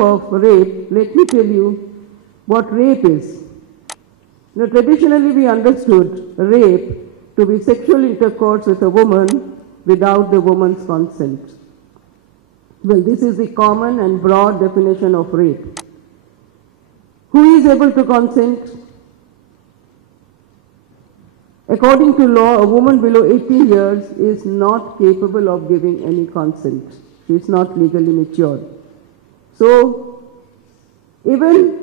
of rape, let me tell you what rape is. Now, traditionally we understood rape to be sexual intercourse with a woman without the woman's consent. Well, this is the common and broad definition of rape. Who is able to consent? According to law, a woman below 18 years is not capable of giving any consent. She is not legally mature. So, even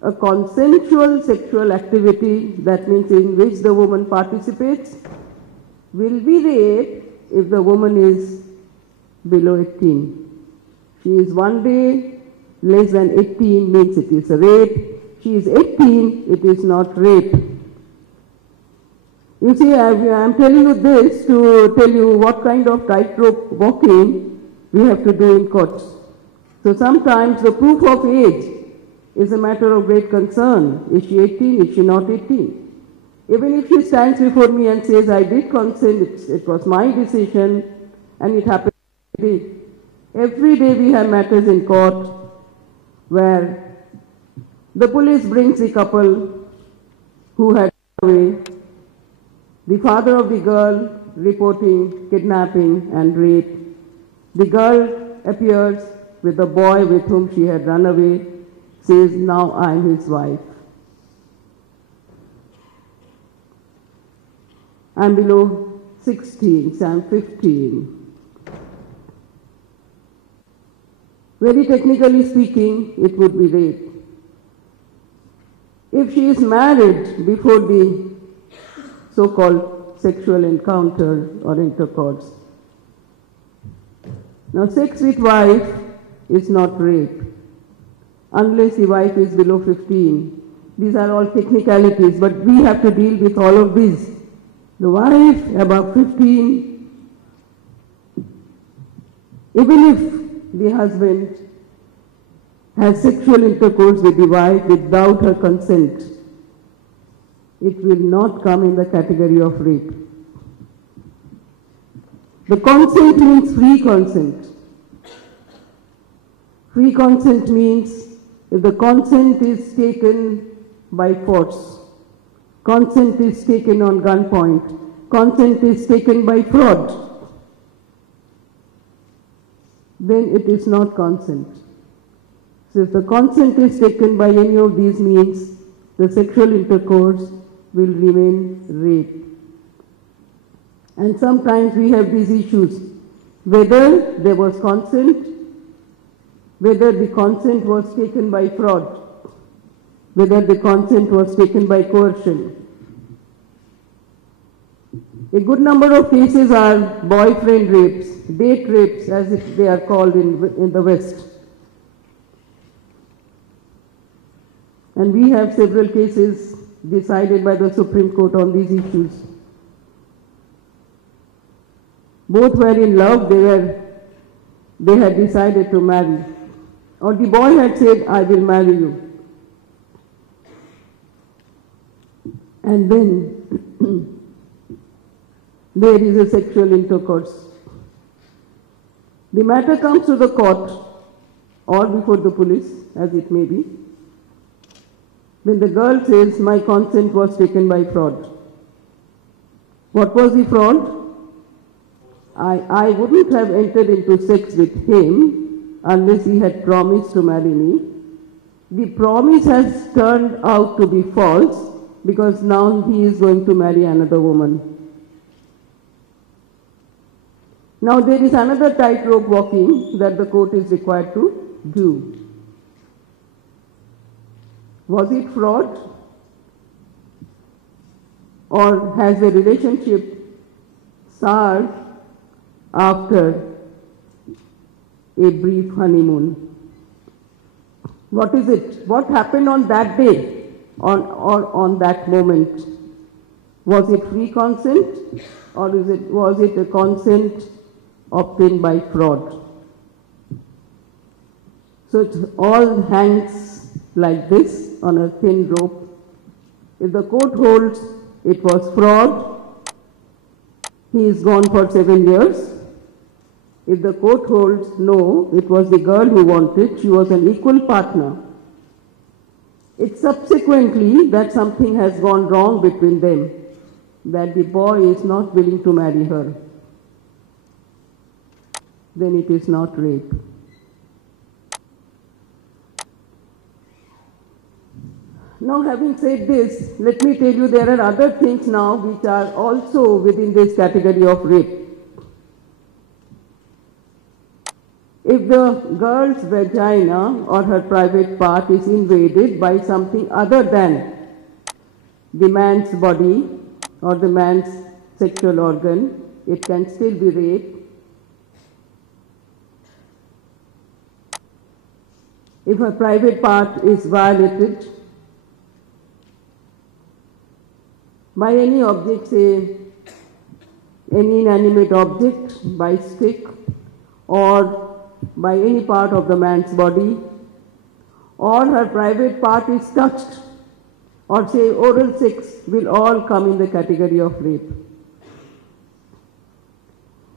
a consensual sexual activity, that means in which the woman participates, will be rape if the woman is below 18. She is one day less than 18 means it is a rape. She is 18, it is not rape. You see, I am telling you this to tell you what kind of tightrope walking we have to do in courts. So sometimes the proof of age is a matter of great concern. Is she 18? Is she not 18? Even if she stands before me and says, I did consent, it was my decision, and it happened today. Every day we have matters in court where the police brings the couple who had run away, the father of the girl reporting kidnapping and rape. The girl appears with the boy with whom she had run away, says, now I am his wife. I am below 16, so I am 15. Very technically speaking, it would be rape. If she is married before the so-called sexual encounter or intercourse. Now, sex with wife is not rape, unless the wife is below 15. These are all technicalities, but we have to deal with all of these. The wife above 15, even if the husband has sexual intercourse with the wife without her consent, it will not come in the category of rape. The consent means free consent. Free consent means if the consent is taken by force, consent is taken on gunpoint, consent is taken by fraud, then it is not consent. So if the consent is taken by any of these means, the sexual intercourse will remain rape. And sometimes we have these issues, whether there was consent, whether the consent was taken by fraud, whether the consent was taken by coercion. A good number of cases are boyfriend rapes, date rapes as they are called in the West. And we have several cases decided by the Supreme Court on these issues. Both were in love, they had decided to marry. Or the boy had said, I will marry you. And then there is a sexual intercourse. The matter comes to the court or before the police, as it may be. When the girl says, my consent was taken by fraud. What was the fraud? I wouldn't have entered into sex with him unless he had promised to marry me. The promise has turned out to be false because now he is going to marry another woman. Now there is another tightrope walking that the court is required to do. Was it fraud? Or has the relationship soured after a brief honeymoon? What is it? What happened on that day or on that moment? Was it free consent or was it a consent obtained by fraud? So it all hangs like this on a thin rope. If the court holds it was fraud, he is gone for 7 years. If the court holds no, it was the girl who wanted, she was an equal partner. It's subsequently that something has gone wrong between them, that the boy is not willing to marry her. Then it is not rape. Now, having said this, let me tell you there are other things now which are also within this category of rape. If the girl's vagina or her private part is invaded by something other than the man's body or the man's sexual organ, it can still be rape. If her private part is violated by any object, say any inanimate object, by stick or by any part of the man's body, or her private part is touched, or say oral sex, will all come in the category of rape.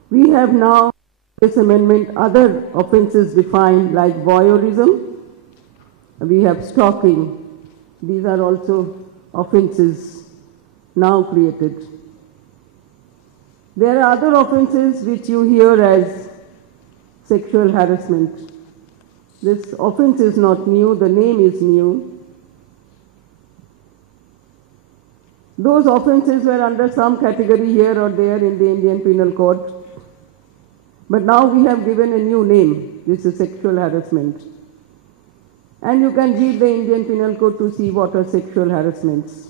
We have now, this amendment, other offences defined like voyeurism, we have stalking. These are also offences now created. There are other offences which you hear as sexual harassment. This offence is not new, the name is new. Those offences were under some category here or there in the Indian Penal Code, but now we have given a new name. This is sexual harassment. And you can read the Indian Penal Code to see what are sexual harassments.